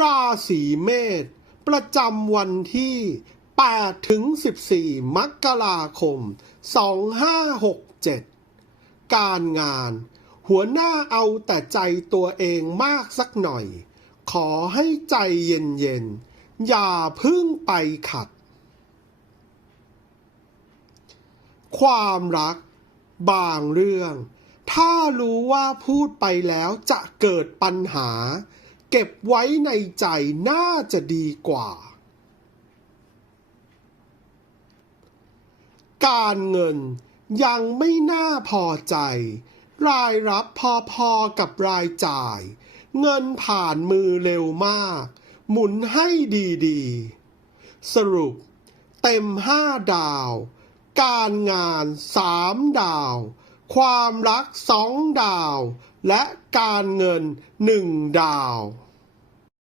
ราศีเมษประจำวันที่ 8 ถึง 14 มกราคม 2567 การงาน หัวหน้าเอาแต่ใจตัวเองมากสักหน่อย ขอให้ใจเย็นๆ อย่าพึ่งไปขัด ความรัก บางเรื่อง ถ้ารู้ว่าพูดไปแล้วจะเกิดปัญหา เก็บไว้ในใจน่าจะดีกว่า การเงินยังไม่น่าพอใจ รายรับพอๆกับรายจ่าย เงินผ่านมือเร็วมาก หมุนให้ดีๆ สรุปเต็มห้าดาว การงานสามดาว ความรักสองดาว และการเงินหนึ่งดาว